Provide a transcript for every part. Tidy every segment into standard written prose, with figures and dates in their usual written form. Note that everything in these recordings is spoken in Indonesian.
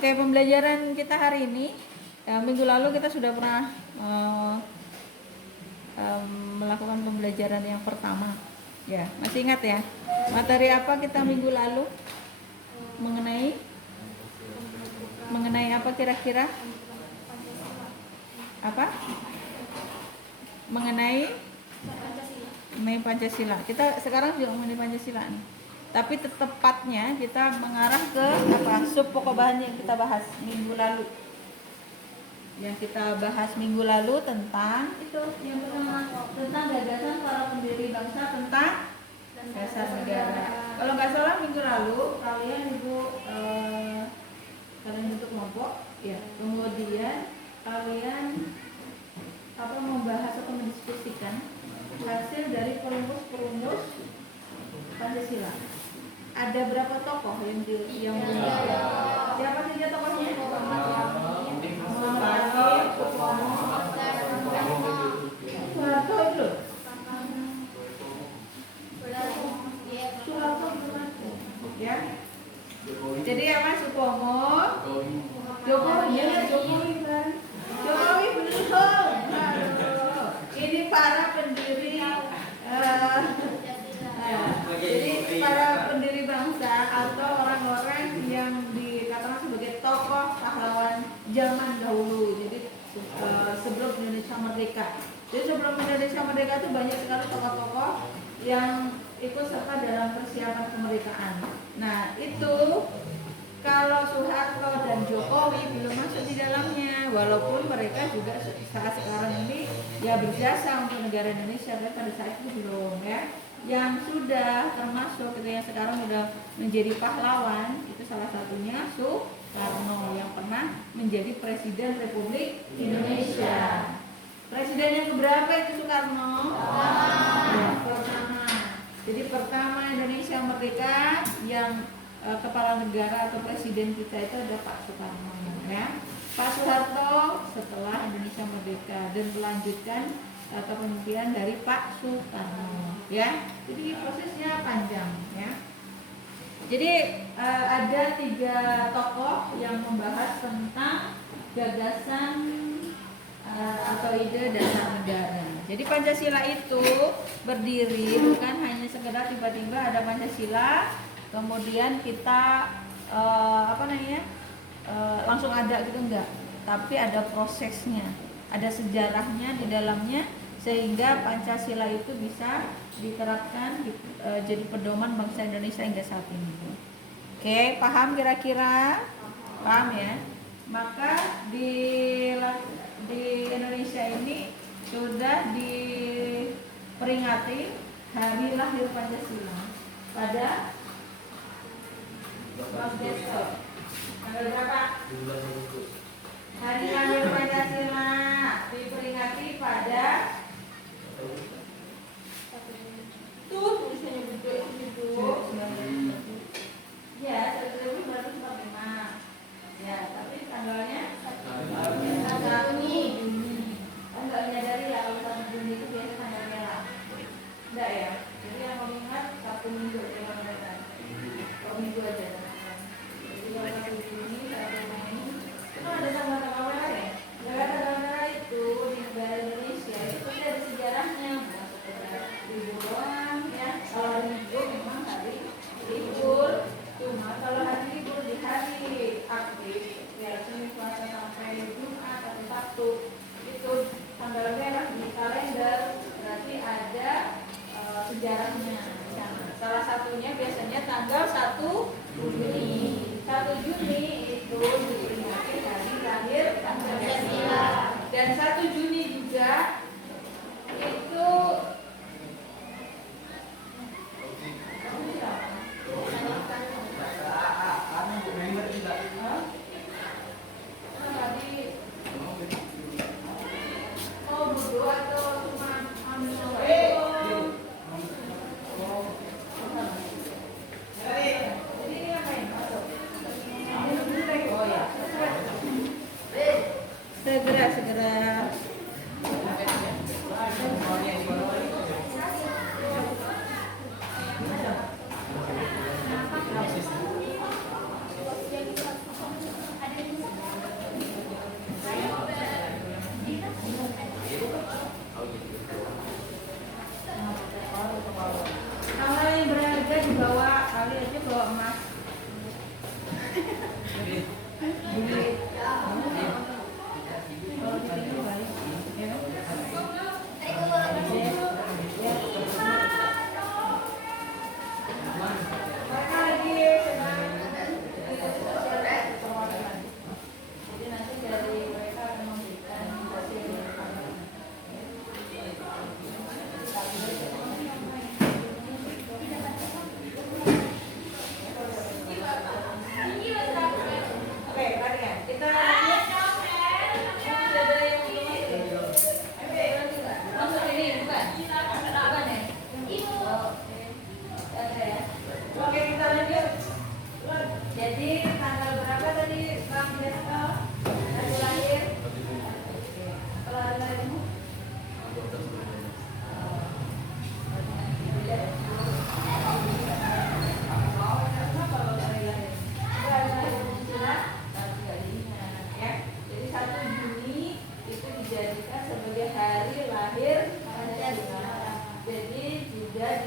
Oke, pembelajaran kita hari ini, minggu lalu kita sudah pernah melakukan pembelajaran yang pertama. Ya, masih ingat ya? Materi apa kita minggu lalu? Mengenai apa kira-kira? Apa? Mengenai Pancasila. Kita sekarang juga mengenai Pancasila nih. Tapi tepatnya kita mengarah ke apa? Sub pokok bahan yang kita bahas minggu lalu. Yang kita bahas minggu lalu tentang itu yang pertama, tentang gagasan para pendiri bangsa tentang dasar negara. Kalau nggak salah minggu lalu kalian bentuk kelompok, ya. Kemudian kalian membahas atau mendiskusikan hasil dari perumus Pancasila. Ada berapa tokoh yang siapa saja tokohnya? Muhammad Hakim, Soeharto itu. Soeharto ya. Jadi apa Supomo? Jokowi kan? Jokowi belum. Ini para pendiri. Jadi para pendiri bangsa atau orang-orang yang dikatakan sebagai tokoh pahlawan zaman dahulu. Jadi sebelum Indonesia merdeka. Jadi sebelum Indonesia merdeka itu banyak sekali tokoh-tokoh yang ikut serta dalam persiapan kemerdekaan. Nah itu kalau Soeharto dan Jokowi belum masuk di dalamnya, walaupun mereka juga saat sekarang ini ya berjasa untuk negara Indonesia, tapi pada saat itu belum ya. Yang sudah termasuk itu yang sekarang sudah menjadi pahlawan itu salah satunya Soekarno yang pernah menjadi Presiden Republik Indonesia. Presiden yang keberapa itu Soekarno? Pertama. Jadi pertama Indonesia merdeka yang kepala negara atau presiden kita itu ada Pak Soekarno ya. Pak Soeharto setelah Indonesia merdeka dan melanjutkan atau kemungkinan dari Pak Soekarno ya. Jadi prosesnya panjang ya. Jadi ada 3 tokoh yang membahas tentang gagasan atau ide dasar negara. Jadi Pancasila itu berdiri bukan hanya sekedar tiba-tiba ada Pancasila kemudian kita langsung ada gitu, enggak, tapi ada prosesnya, ada sejarahnya di dalamnya sehingga Pancasila itu bisa diterapkan jadi pedoman bangsa Indonesia hingga saat ini. Oke, paham kira-kira? Paham ya? Maka di Indonesia ini sudah diperingati hari lahir Pancasila pada besok. Tanggal berapa? Hari lahir Pancasila diperingati pada tulisannya betul itu. Ya, 1945. Ya, tapi tanggalnya 1 Juni. Enggak menyadari ya kalau 1 Juni itu biasa tanggal merah. Enggak ya. Jadi yang mau ingat 1 minggu minggu aja. Jadi kalau 1 Juni itu ada tanggal-tanggal merah ya. Tanggal merah itu di negara Indonesia itu ada sejarahnya, bukan sekedar libur doang ya. Kalau hari Minggu memang hari libur. Cuma kalau hari libur di hari aktif ya Senin, Selasa sampai Jumat atau Sabtu itu tanggal merah di kalender berarti ada sejarahnya. Salah satunya biasanya tanggal 1 Juni. 1 Juni itu diperingati hari lahir Pancasila. Dan 1 Juni juga itu segera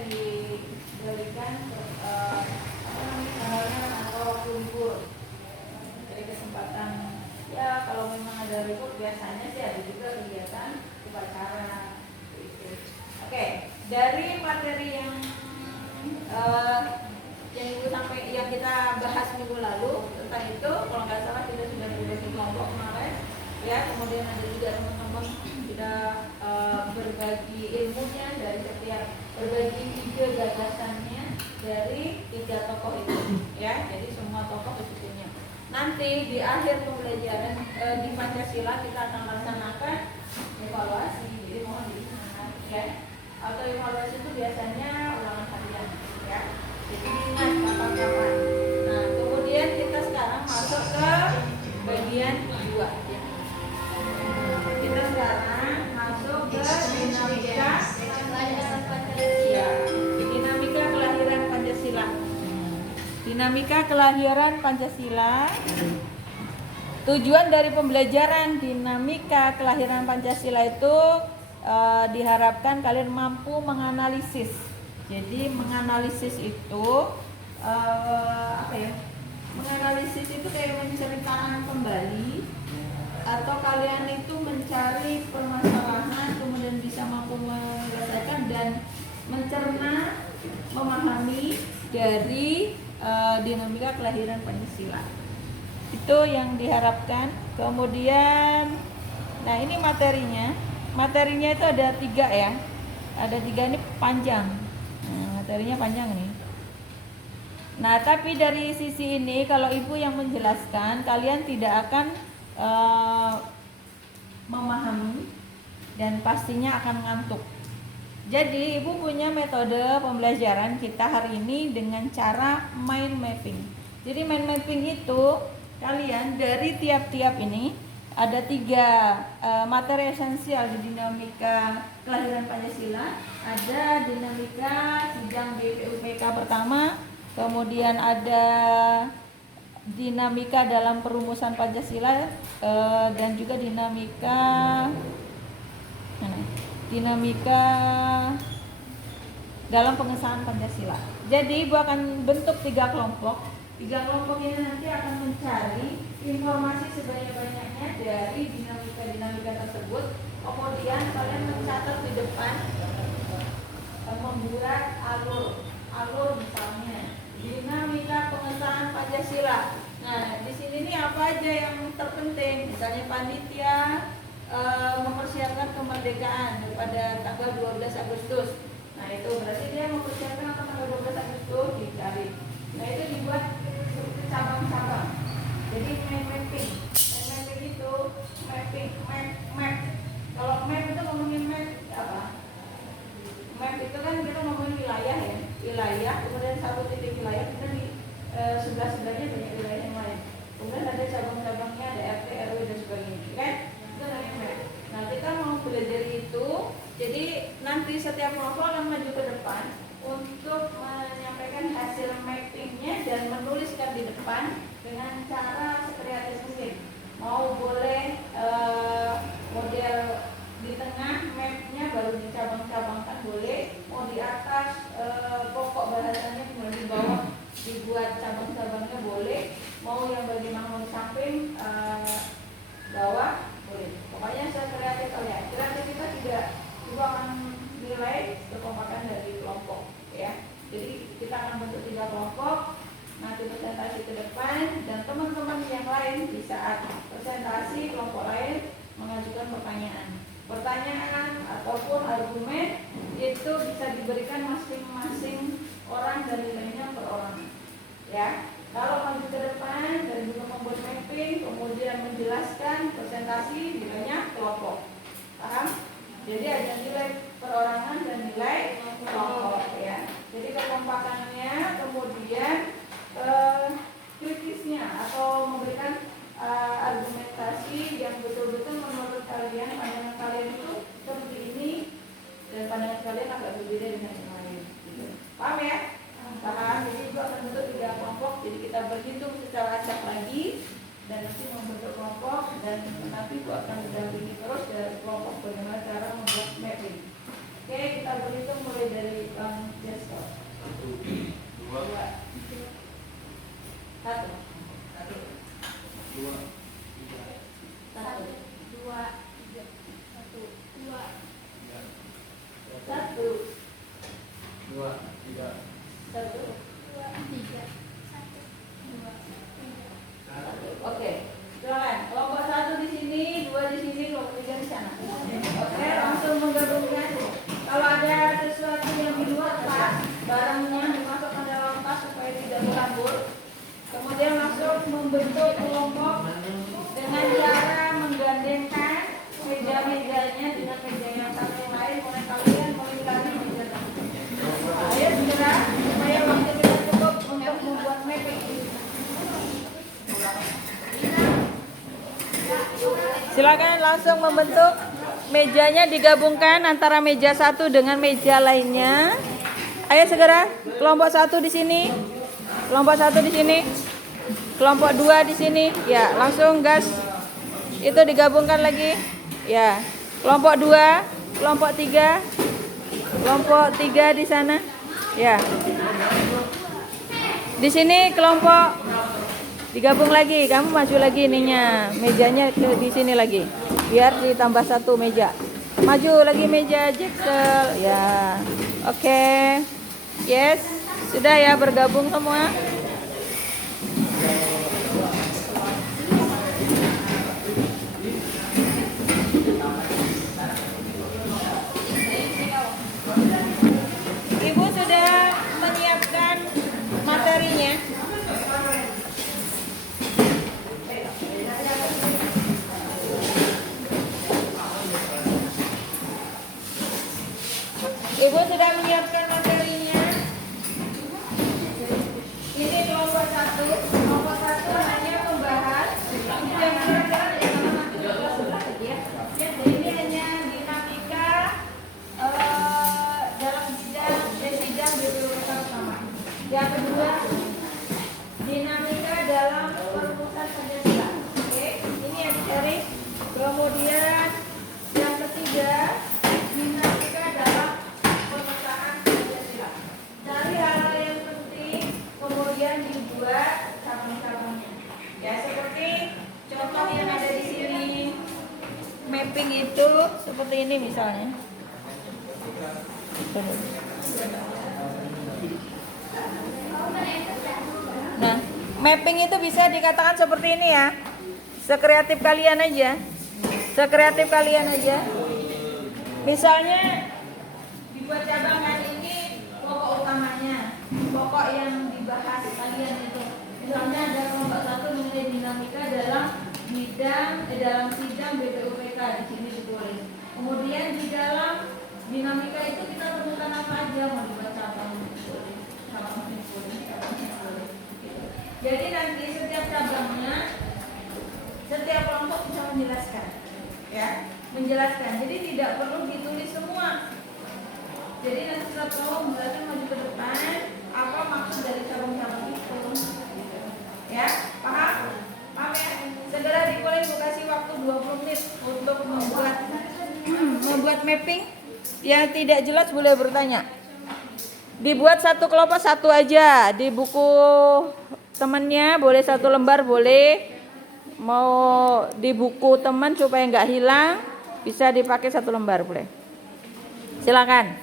diberikan tanggalnya atau waktu libur. Dari kesempatan ya kalau memang ada libur biasanya sih ada juga kegiatan upacara. Oke, dari materi yang ibu sampai yang kita bahas minggu lalu tentang itu, kalau nggak salah kita sudah berbagi kelompok kemarin, ya. Kemudian ada juga teman-teman kita berbagi ilmunya dari setiap, berbagi ide gagasannya dari 3 tokoh itu, ya. Jadi semua tokoh itu punya. Nanti di akhir pembelajaran di Pancasila kita akan laksanakan evaluasi. Jadi mohon diingat, ya. Atau evaluasi itu biasanya ulangan harian, ya. Jadi ingat kapan-kapan. Nah, kemudian kita sekarang masuk ke bagian 2, ya. Kita sekarang masuk ke dinamika kelahiran Pancasila. Dinamika kelahiran Pancasila. Tujuan dari pembelajaran dinamika kelahiran Pancasila itu diharapkan kalian mampu menganalisis. Jadi menganalisis itu apa ya? Menganalisis itu kayak menceritakan kembali, atau kalian itu mencari permasalahan kemudian bisa mampu menyelesaikan dan mencerna, memahami dari dinamika kelahiran Pancasila. Itu yang diharapkan. Kemudian, nah ini materinya. Materinya itu ada 3 ya. Ada 3 ini panjang. Nah, materinya panjang nih. Nah, tapi dari sisi ini kalau ibu yang menjelaskan, kalian tidak akan memahami dan pastinya akan ngantuk. Jadi ibu punya metode pembelajaran kita hari ini dengan cara mind mapping. Jadi mind mapping itu kalian dari tiap-tiap ini ada 3 materi esensial di dinamika kelahiran Pancasila. Ada dinamika sidang BPUPK pertama, kemudian ada dinamika dalam perumusan Pancasila, dan juga dinamika dalam pengesahan Pancasila. Jadi ibu akan bentuk 3 kelompok. 3 kelompok ini nanti akan mencari informasi sebanyak-banyaknya dari dinamika tersebut. Kemudian kalian mencatat di depan, membuat alur misalnya dinamika pengesahan Pancasila. Nah, di sini nih apa aja yang terpenting? Misalnya panitia mempersiapkan kemerdekaan pada tanggal 12 Agustus. Nah, itu berarti dia mempersiapkan apa tanggal 12 Agustus dicari. Nah, itu dibuat cabang-cabang. Jadi mapping itu map. Kalau map itu ngomongin map apa? Map itu kan kita ngomongin wilayah ya. Wilayah, kemudian satu titik wilayah, kita di sebelah-sebelahnya banyak wilayah yang lain. Kemudian ada cabang-cabangnya, ada RT, RW dan sebagainya, kan? Itu namanya map. Nah, kita mau belajar itu. Jadi nanti setiap kelompok akan maju ke depan untuk menyampaikan hasil mappingnya dan menuliskan di depan dengan cara sekreatif mungkin. Mau boleh model di tengah mapnya baru dicabang-cabangkan boleh, mau di atas pokok bahasanya kemudian di bawah dibuat cabang-cabangnya boleh, mau yang bagaimana mau di samping bawah boleh. Pokoknya saya kreatif aja. Kreatif kita tidak juga akan nilai kekompakan dari kelompok, ya. Jadi kita akan bentuk 3 kelompok, nanti presentasi ke depan, dan teman-teman yang lain di saat presentasi kelompok lain mengajukan pertanyaan ataupun argumen itu bisa diberikan masing-masing orang dan nilainya per orang, ya. Kalau maju ke depan dan juga membuat mapping, kemudian menjelaskan presentasi, nilainya kelompok, paham? Jadi ada nilai perorangan dan nilai kelompok, ya. Jadi kekompakannya, kemudian kritisnya atau memberikan argumentasi yang betul-betul menurut kalian, pandangan kalian itu seperti ini dan pandangan kalian agak berbeda dengan yang lain, gitu. Paham ya? Paham. Jadi itu akan bentuk 3 kelompok. Jadi kita berhitung secara acak lagi dan nanti membentuk kelompok, dan nanti itu akan didampingi terus dari kelompok bagaimana cara membuat mapping. Oke, kita berhitung mulai dari Bang Jasto. 1, 2, 1, 2, 1, 2, 3, 1, 2, 1, 2, 3. 1, 2, 3, 1. Oke, silakan. Kelompok 1 di sini, 2 di sini, kelompok 3 di sana. Oke, langsung menggabungkan. Kalau ada sesuatu yang di luar tas, barangnya dimasukkan dalam tas supaya tidak berlambur. Kemudian langsung membentuk kelompok dengan cara menggandengkan meja-mejanya dengan meja yang satu yang lain. Mulai kalian melingkari meja tersebut. Ayo segera supaya waktu kita cukup untuk membuat mapping. Silakan langsung membentuk. Mejanya digabungkan antara meja satu dengan meja lainnya. Ayo segera. Kelompok 1 di sini. Kelompok 1 di sini. Kelompok 2 di sini. Ya, langsung gas. Itu digabungkan lagi. Ya. Kelompok 2, kelompok 3. Kelompok 3 di sana. Ya. Di sini kelompok digabung lagi. Kamu maju lagi ininya. Mejanya ke di sini lagi. Biar ditambah 1 meja. Maju lagi meja Jacksel. Ya. Oke. Yes. Sudah ya bergabung semua. Ibu sudah menyiapkan materinya. Ibu sudah menyiapkan materinya. Ini kelompok 1. Kelompok 1 hanya membahas ini hanya dinamika dalam sidang BPUPK pertama. Yang kedua, dinamika dalam perumusan Pancasila. Oke, ini yang dicari. Kemudian yang ketiga, dinamika dalam pemecahan Pancasila. Dari hal-hal yang penting, kemudian dibuat cabang-cabangnya. Ya, seperti contoh yang ada di sini. Mapping itu seperti ini misalnya. Nah, mapping itu bisa dikatakan seperti ini ya. Sekreatif kalian aja. Sekreatif kalian aja. Misalnya dibuat cabangan ini pokok utamanya, pokok yang dibahas kalian itu. Misalnya ada kelompok 1 mengenai dinamika dalam dalam sidang BPUPK, di sini ditulis. Kemudian di dalam dinamika itu kita temukan apa aja, mau dibuat cabang boleh, cabang boleh. Jadi nanti setiap cabangnya, setiap kelompok bisa menjelaskan, ya, menjelaskan. Jadi tidak perlu ditulis semua. Jadi nanti setiap kelompok menjelaskan maju ke depan apa maksud dari cabang-cabang itu, ya, paham? Paham ya? Segera dimulai, Bu kasih waktu 20 menit untuk membuat mapping. Yang tidak jelas boleh bertanya. Dibuat satu kelompok 1 aja. Di buku temannya boleh 1 lembar, boleh. Mau di buku teman supaya nggak hilang, bisa dipakai 1 lembar, boleh. Silakan.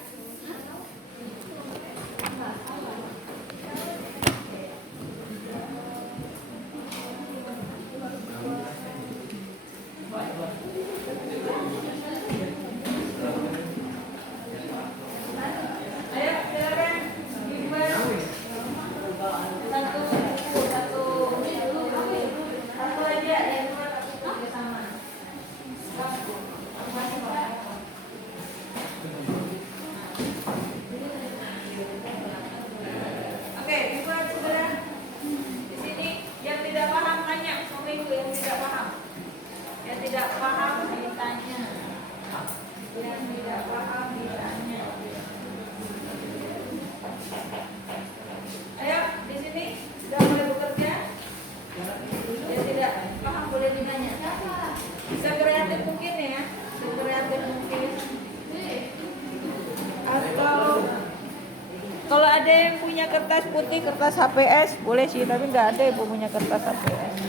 ada yang punya kertas putih, kertas HPS? Boleh sih, tapi nggak ada ibu punya kertas HPS.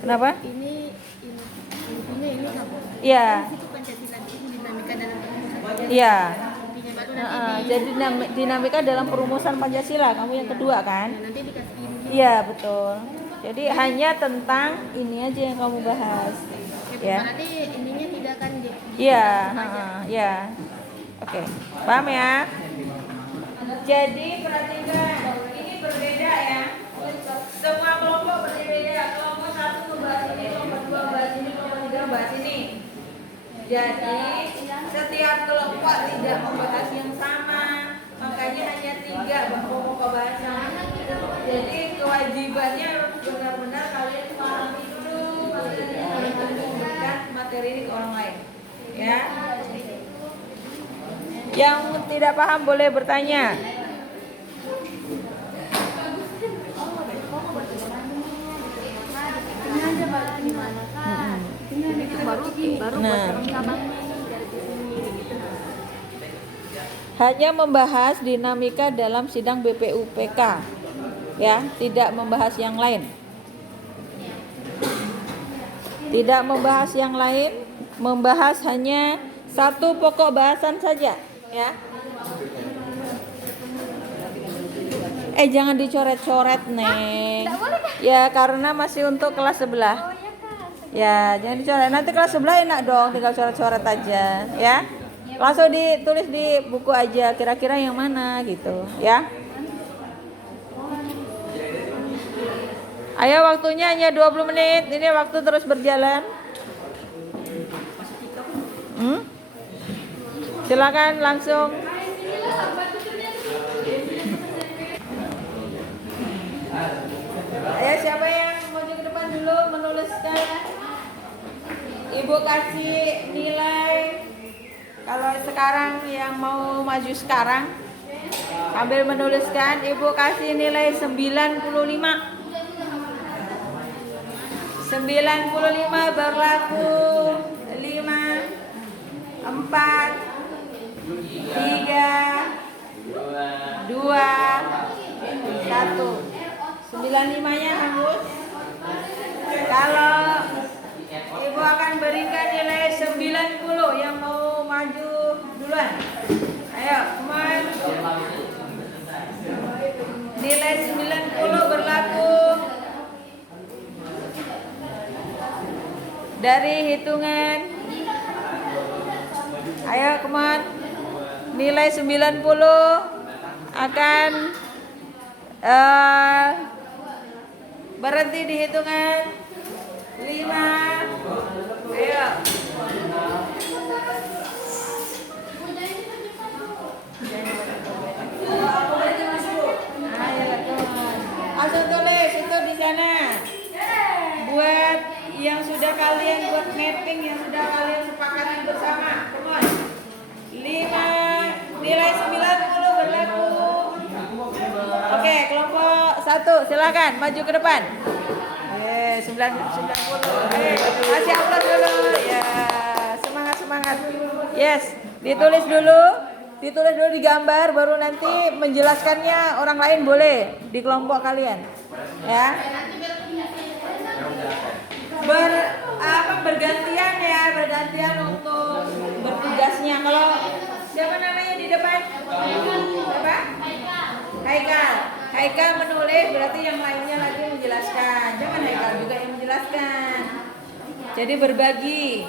Kenapa? Ini intinya ini kamu. Iya. Itu Pancasila itu dinamika dalam Iya. intinya baru nanti Jadi dinamika dalam perumusan Pancasila. Kamu yang kedua kan? nanti dikasih ini. Iya betul. Jadi hanya tentang ini aja yang kamu bahas. Ya. Nanti ininya tidak akan Iya. Ya. Oke. Paham ya? Jadi perhatikan, ini berbeda ya. Semua kelompok berbeda. Kelompok satu membahas ini, kelompok dua membahas ini, kelompok tiga membahas ini. Jadi setiap kelompok tidak membahas yang sama. Makanya hanya 3 pokok bahasan. Jadi kewajibannya harus benar-benar kalian memahami dulu. Kalian harus memberikan materi ini ke orang lain. Ya. Yang tidak paham boleh bertanya. Nah, hanya membahas dinamika dalam sidang BPUPK, ya, tidak membahas yang lain. Tidak membahas yang lain, membahas hanya satu pokok bahasan saja, ya. Jangan dicoret-coret, Neng. Ya, karena masih untuk kelas sebelah. Ya, jangan dicoret. Nanti kelas sebelah enak dong, tinggal coret-coret aja, ya. Langsung ditulis di buku aja, kira-kira yang mana gitu, ya. Ayo, waktunya hanya 20 menit. Ini waktu terus berjalan. Silakan langsung. Ayo, siapa yang maju ke depan dulu menuliskan? Ibu kasih nilai. Kalau sekarang yang mau maju sekarang sambil menuliskan, Ibu kasih nilai 95. 95 berlaku 5 4 3 2 1. 95-nya hangus. Kalau Ibu akan berikan nilai 90 yang mau maju duluan. Ayo, teman. Nilai 90 berlaku dari hitungan. Ayo, teman. Nilai 90 akan berhenti di hitungan 5. Ayo. Langsung tulis itu di sana. Buat yang sudah kalian buat mapping, yang sudah kalian sepakati bersama. Come on. 5 nilai 90 berlaku. Oke, kelompok 1 silakan maju ke depan. 90. Kasih aplaus dulu. Ya, semangat. Yes, ditulis dulu digambar, baru nanti menjelaskannya orang lain boleh di kelompok kalian. Ya. Bergantian untuk bertugasnya. Kalau siapa namanya di depan? Siapa? Haikal menulis, berarti yang lainnya lagi menjelaskan. Jangan Haikal juga yang menjelaskan. Jadi berbagi.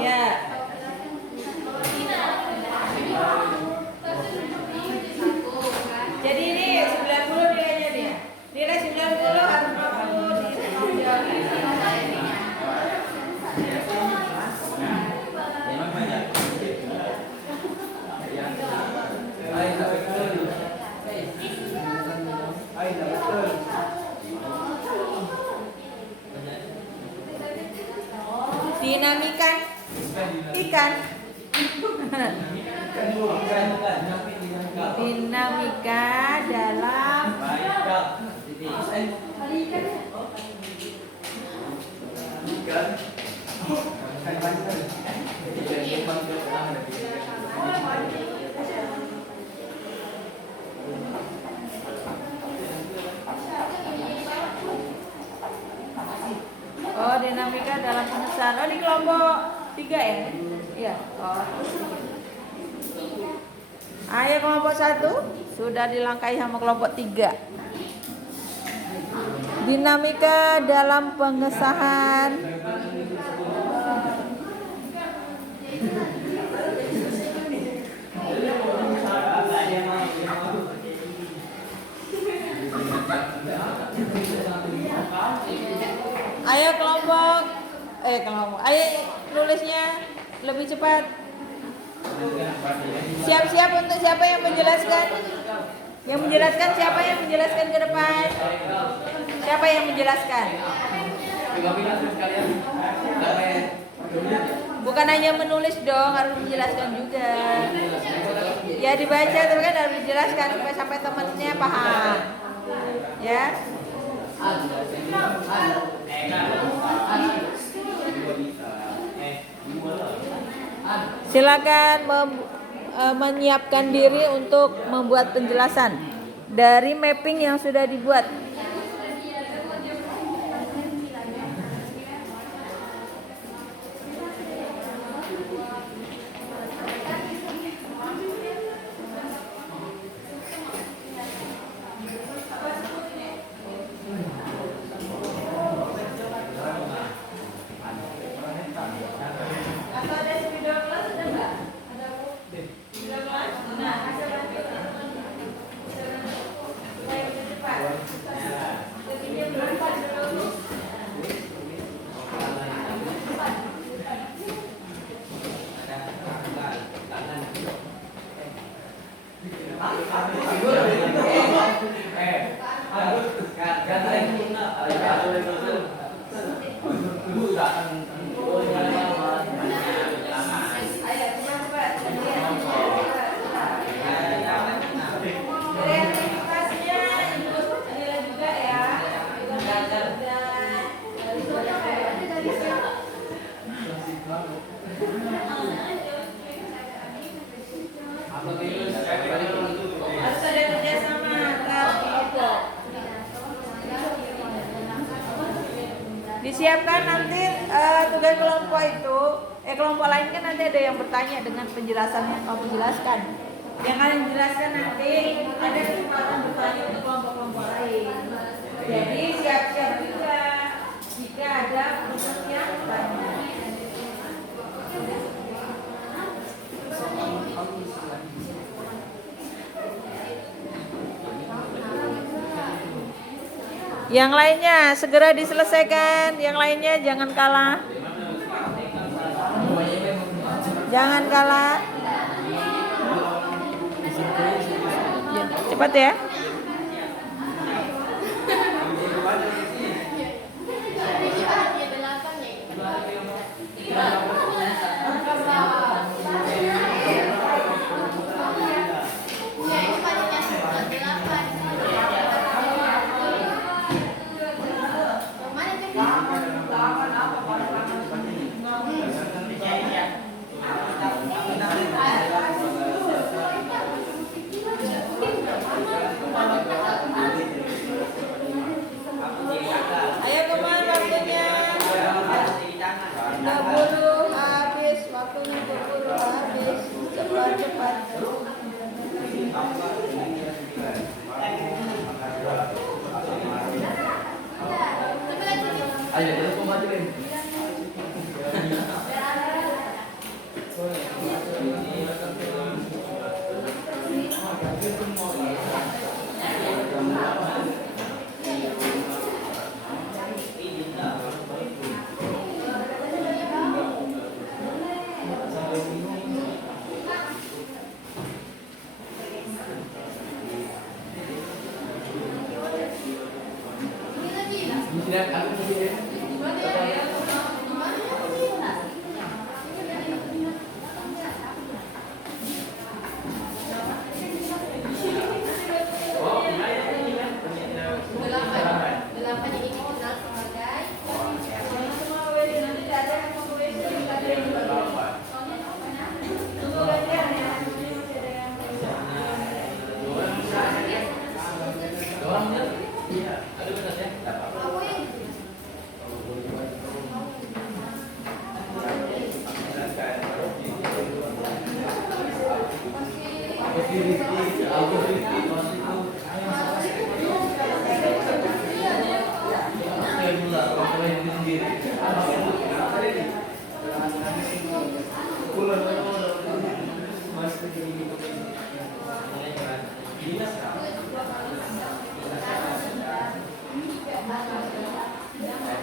Ya. Jadi ini 90 nilainya dia. Nilai 90 harus mampu ditanggung dinamika ikan. Dinamika dalam Oh, dinamika dalam pengesahan. Oh, di kelompok 3 ya? Iya. Oh. Ayo kelompok 1 sudah dilangkahi sama kelompok 3. Dinamika dalam pengesahan. Ayo kelompok, ayo nulisnya lebih cepat. Siap-siap untuk siapa yang menjelaskan? Yang menjelaskan siapa yang menjelaskan ke depan? Siapa yang menjelaskan? Bukan hanya menulis dong, harus menjelaskan juga. Ya dibaca tapi kan harus dijelaskan sampai temannya paham. Ya. Silakan menyiapkan diri untuk membuat penjelasan dari mapping yang sudah dibuat. Harus ada kerjasama antar kelompok. Disiapkan nanti tugas kelompok itu, kelompok lain kan nanti ada yang bertanya dengan penjelasan yang kamu jelaskan. Yang kalian jelaskan nanti ada kesempatan bertanya untuk kelompok-kelompok lain. Jadi siap-siap juga jika ada proses yang bertanya. Yang lainnya segera diselesaikan, yang lainnya jangan kalah. Jangan kalah. Ya, cepat ya.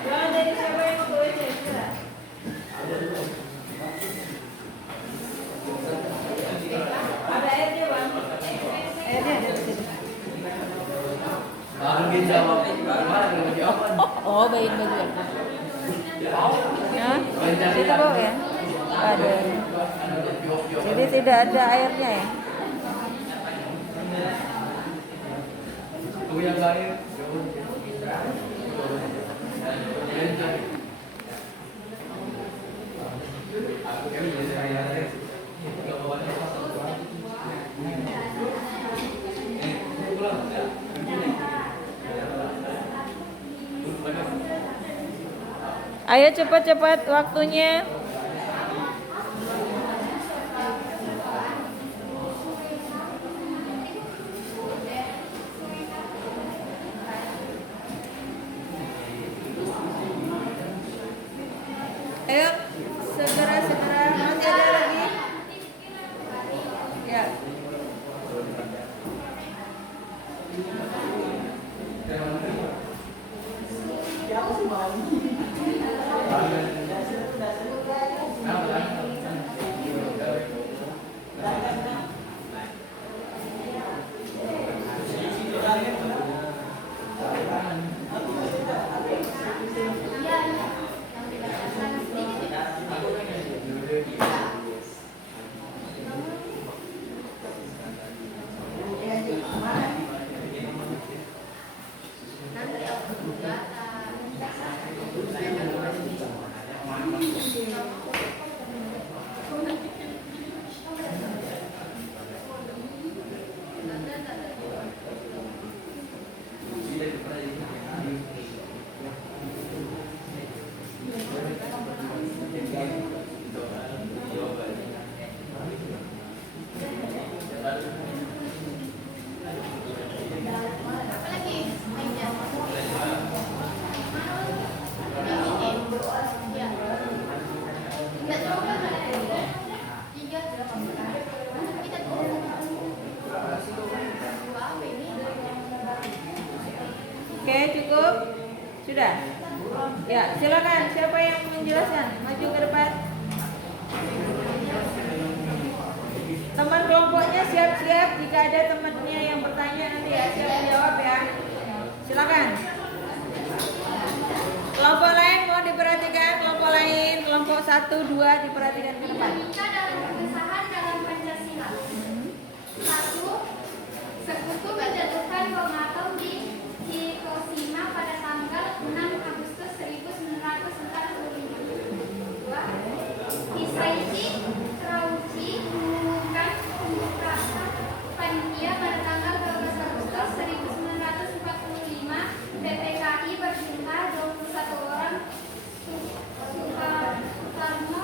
Doa dari siapa yang mau boleh cerita? Ada airnya bang? Airnya ada di sini. Baru dia jawab, baru dia jawab. Oh, bayin baju ya? Itu bau ya? Ada. Jadi tidak ada airnya ya? Aku yang lain. Ayo cepat-cepat waktunya. Ayo segera masih ada lagi? Ya. Oke, cukup? Sudah? Ya, silakan. Siapa yang menjelaskan? Maju ke depan. Teman kelompoknya siap-siap. Jika ada temannya yang bertanya nanti ya, siap menjawab ya. Silakan. Kelompok lain mau diperhatikan. Kelompok lain, kelompok 1, 2 diperhatikan ke depan. Dinamika dalam pengesahan dalam Pancasila. 1. Sekutu menjatuhkan bom atom di Hiroshima pada tanggal 6 Agustus 1945. 2. Hisaichi Trauchi mengumumkan unjuk rasa panitia pada tanggal 12 Agustus 1945. PPKI berjumlah 21 orang. Soekarno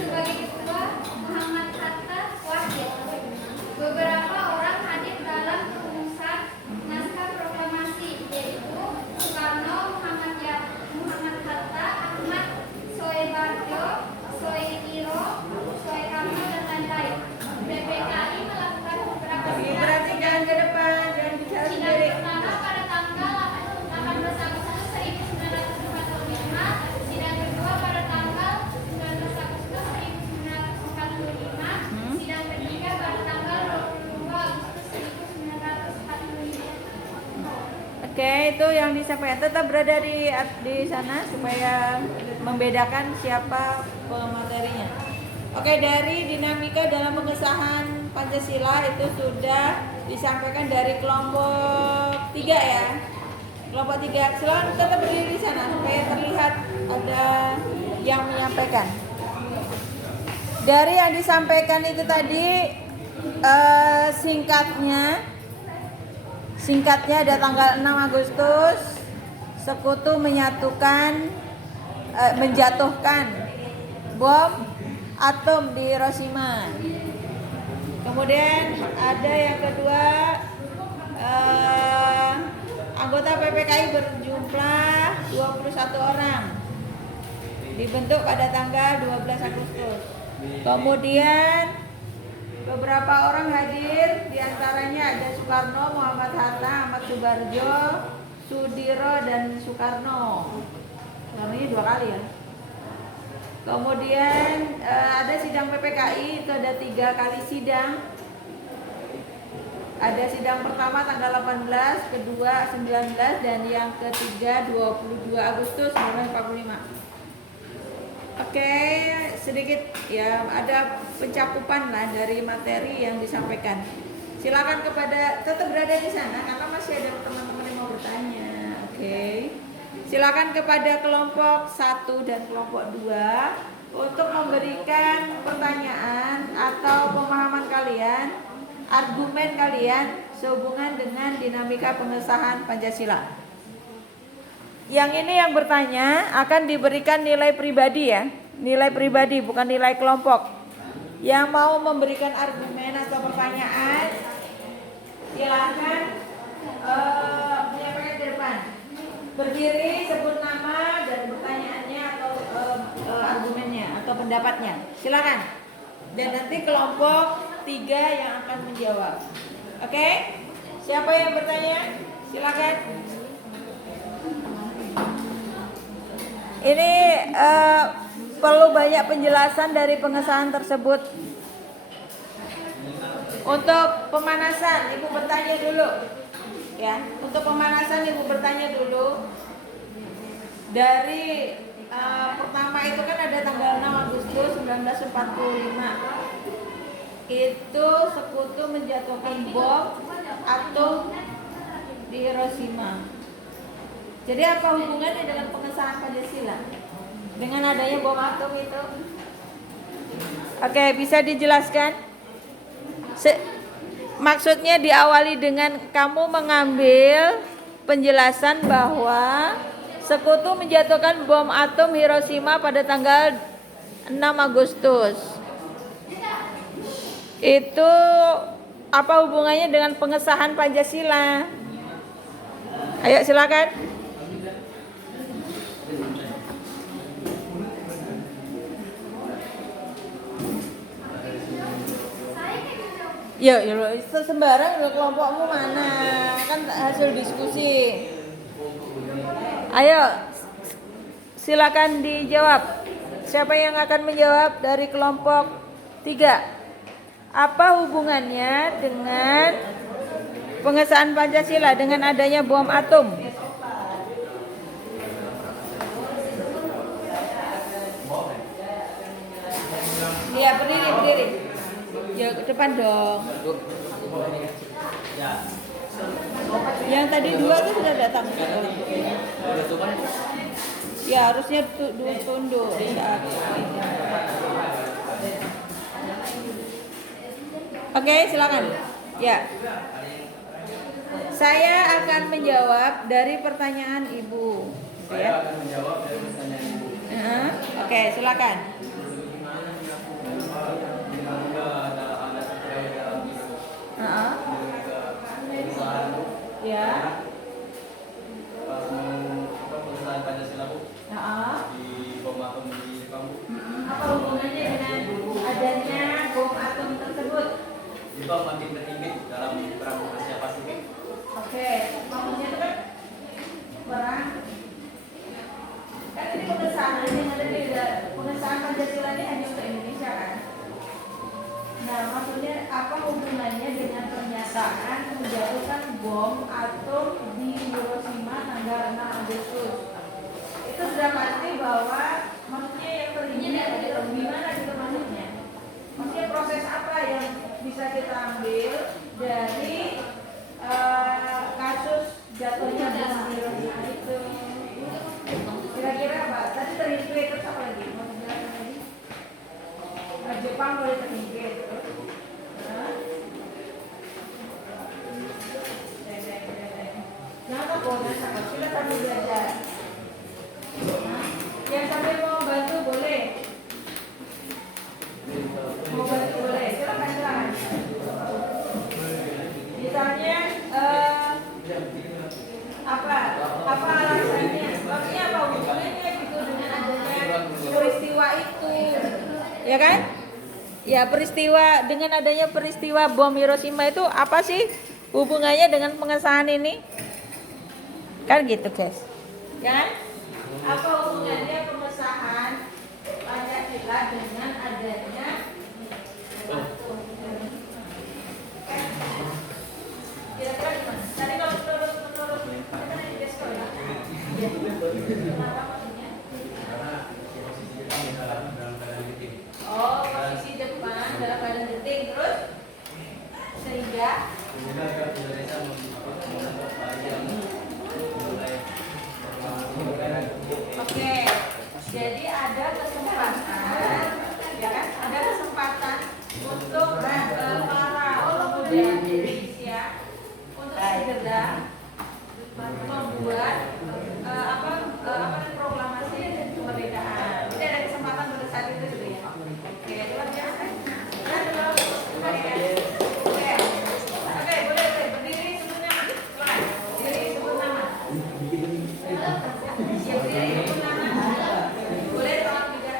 sebagai ketua, Muhammad Hatta wakil. Beberapa orang hadir dalam perumusan naskah proklamasi, yaitu Soekarno, Muhammad Hatta, Ahmad Soebarjo, Soeiro, Soekarno, dan lain-lain. PPKI melakukan beberapa Diperhatikan ke depan, jangan bicara sidang sendiri. pertama pada tanggal 18 Agustus 1945, sidang kedua pada tanggal 19 Agustus 1945, sidang ketiga pada tanggal 22 Agustus 1945. Oke, itu yang disampaikan. Tetap berada di sana supaya membedakan siapa pematerinya. Oke, dari dinamika dalam pengesahan Pancasila itu sudah disampaikan dari kelompok 3 ya. Kelompok 3, silakan tetap berdiri di sana supaya terlihat ada yang menyampaikan. Dari yang disampaikan itu tadi singkatnya ada tanggal 6 Agustus Sekutu menjatuhkan bom atom di Hiroshima. Kemudian ada yang kedua, anggota PPKI berjumlah 21 orang. Dibentuk pada tanggal 12 Agustus. Kemudian beberapa orang hadir, diantaranya ada Soekarno, Muhammad Hatta, Ahmad Subarjo, Sudiro, dan Soekarno. Soekarno-nya 2 kali ya. Kemudian ada sidang PPKI, itu ada 3 kali sidang. Ada sidang pertama tanggal 18, kedua 19, dan yang ketiga 22 Agustus 1945. Oke, sedikit ya, ada pencakupan lah dari materi yang disampaikan. Silakan kepada, tetap berada di sana karena masih ada teman-teman yang mau bertanya. Oke. Silakan kepada kelompok 1 dan kelompok 2 untuk memberikan pertanyaan atau pemahaman kalian, argumen kalian sehubungan dengan dinamika pengesahan Pancasila. Yang ini yang bertanya akan diberikan nilai pribadi ya, nilai pribadi bukan nilai kelompok. Yang mau memberikan argumen atau pertanyaan silakan menyampaikan ke depan. Berdiri, sebut nama dan pertanyaannya atau argumennya atau pendapatnya. Silakan. Dan nanti kelompok 3 yang akan menjawab. Oke? Siapa yang bertanya? Silakan. Ini perlu banyak penjelasan dari pengesahan tersebut. Untuk pemanasan, Ibu bertanya dulu. Ya, untuk pemanasan Ibu bertanya dulu. Dari pertama itu kan ada tanggal 6 Agustus 1945. Itu Sekutu menjatuhkan bom atom di Hiroshima. Jadi apa hubungannya dengan pengesahan Pancasila? Dengan adanya bom atom itu? Oke, bisa dijelaskan? Maksudnya diawali dengan kamu mengambil penjelasan bahwa Sekutu menjatuhkan bom atom Hiroshima pada tanggal 6 Agustus. Itu apa hubungannya dengan pengesahan Pancasila? Ayo silakan. Ya, sembarang kelompokmu mana? Kan hasil diskusi. Ayo, silakan dijawab. Siapa yang akan menjawab dari kelompok 3? Apa hubungannya dengan pengesahan Pancasila dengan adanya bom atom? Iya, berdiri. Ya, ke depan dong. Yang tadi 2 tuh sudah datang. Ya, harusnya tunduk. Oke, silakan. Ya. Saya akan menjawab dari pertanyaan Ibu. Saya akan menjawab dari pertanyaan Ibu. Oke, silakan. Ya. Pengesahan Pancasila Bu. Di bom atom di kamu. Apa hubungannya dengan adanya bom atom tersebut? Itu makin tertinggi dalam perang Asia Pasifik. Oke, maksudnya itu kan perang. Kan ini pengesahan yang ada di pengesahan Pancasila ini hanya untuk Indonesia kan? Nah, maksudnya apa hubungannya dengan pernyataan menjatuhkan bom atom di Hiroshima tanggal 6 Agustus? Itu sudah pasti bahwa maksudnya yang terjadi itu gimana gitu maksudnya? Maksudnya proses apa yang bisa kita ambil dari kasus jatuhnya bom Hiroshima itu? Kira-kira apa? Tadi terinflate terus apa lagi? Mau dijelaskan lagi? Jepang boleh terinflate. Jangan boleh sangat, kita sambil belajar. Yang sambil mau bantu boleh. Mau bantu boleh, silakan. ya kan? Ya, peristiwa dengan adanya peristiwa bom Hiroshima itu apa sih hubungannya dengan pengesahan ini? Kan gitu, guys. Ya kan? Apa hubungannya pengesahan Pancasila dengan adanya kira-kira gimana? Tadi kalau menurut kita kan di Desko ya. Kenapa maksudnya? Oh, posisi depan dalam keadaan genting, terus sehingga oke, jadi ada kesempatan, ya kan? Ada kesempatan untuk para pemuda Indonesia untuk segera membuat proklamasi kemerdekaan. Jadi ada kesempatan pada saat itu gitu ya. Oke, luar biasa. Oke, boleh berdiri sebut nama. Berdiri sebut nama. Siap diri sebut nama. Boleh tolong juga.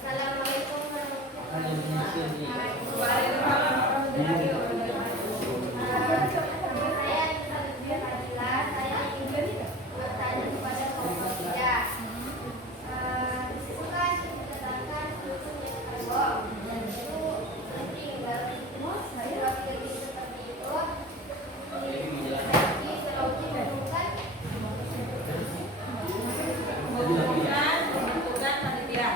Assalamualaikum warahmatullahi wabarakatuh. Waalaikumsalam warahmatullahi wabarakatuh. Saya ingin bertanya kepada kaum pemuda. Disebutkan dikatakan pendukung yang bom dan itu penting dalam situasi seperti itu. Jadi kalau dibutuhkan Pembentukan panitia.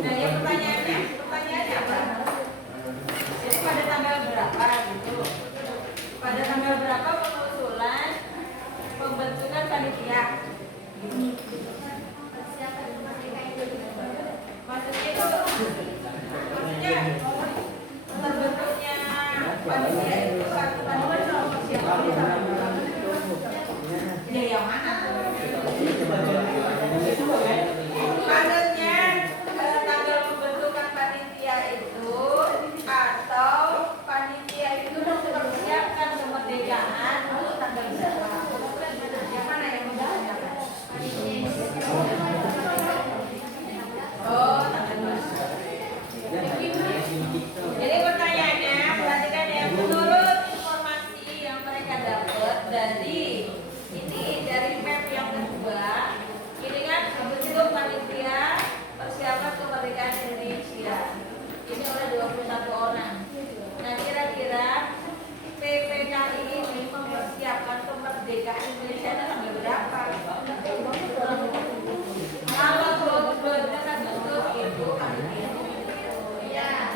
Nah, ya pertanyaannya apa? Jadi pada tanggal berapa gitu? Pada tanggal berapa pengusulan pembentukan panitia? Maksudnya itu, maksudnya terbentuknya panitia itu satu panitia sama persiapan. Ya yang mana? Maksudnya tanggal pembentukan panitia itu atau panitia itu mempersiapkan kemerdekaan untuk tanggal berapa? Yang mana yang mempersiapkan? Oh, tanggal berapa? Jadi pertanyaannya, perhatikan ya, menurut informasi yang mereka dapat dari map yang kedua, ini kan bentuk panitia persiapan kemerdekaan Indonesia. Ini oleh 21 orang. Nah, kira-kira PPKI ini mempersiapkan kemerdekaan Indonesia tanggal berapa? Kalau benar betul itu panitia. Ya.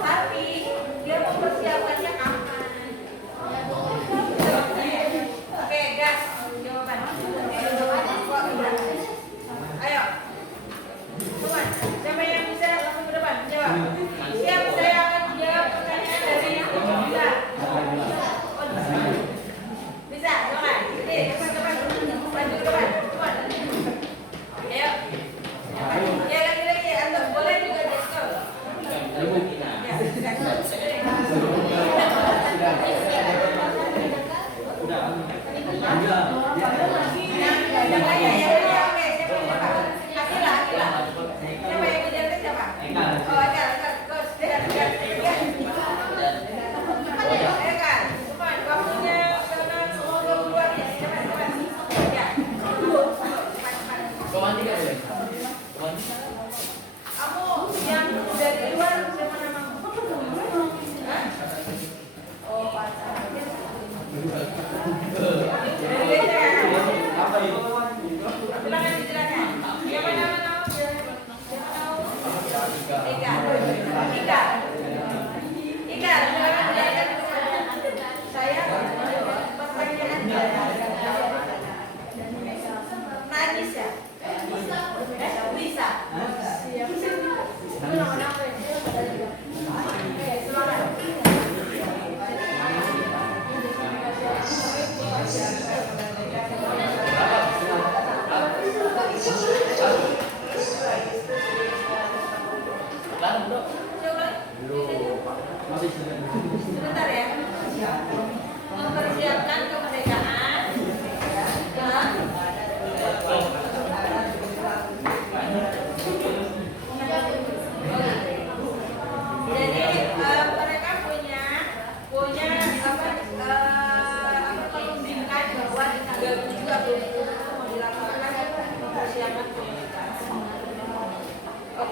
Tapi dia mempersiapkannya kapan? Oke, gas. Jawaban. Ayo. Teman, siapa yang bisa langsung ke depan jawab? Siap, saya akan menjawab pertanyaan dari yang bisa. Bisa, boleh. Jadi, depan. Maju ke depan. Teman. Ayo. Ya, lagi. Antum boleh juga Desko. Ya, kamu yang dari luar siapa namamu? Hah? Oh, pacar. Silakan. Siapa nama kamu? Ika. Silakan. Saya pertanyaan Najis ya? Bisa. Silakan.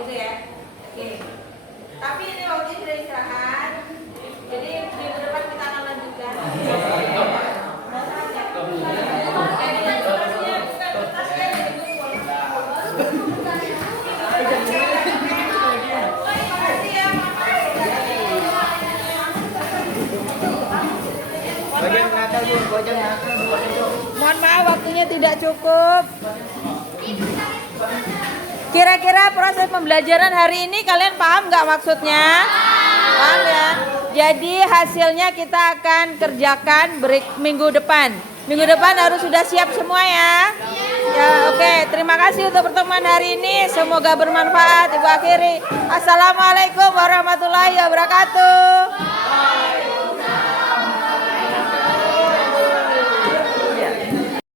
gitu ya. Oke. Tapi ini waktu sudah istirahat. Jadi minggu depan kita akan lanjutkan. Mohon maaf waktunya tidak cukup. Kira-kira proses pembelajaran hari ini kalian paham nggak maksudnya? Paham ya? Jadi hasilnya kita akan kerjakan minggu depan. Minggu depan harus sudah siap semua ya. Ya, oke. Terima kasih untuk pertemuan hari ini. Semoga bermanfaat. Ibu akhiri. Assalamualaikum warahmatullahi wabarakatuh.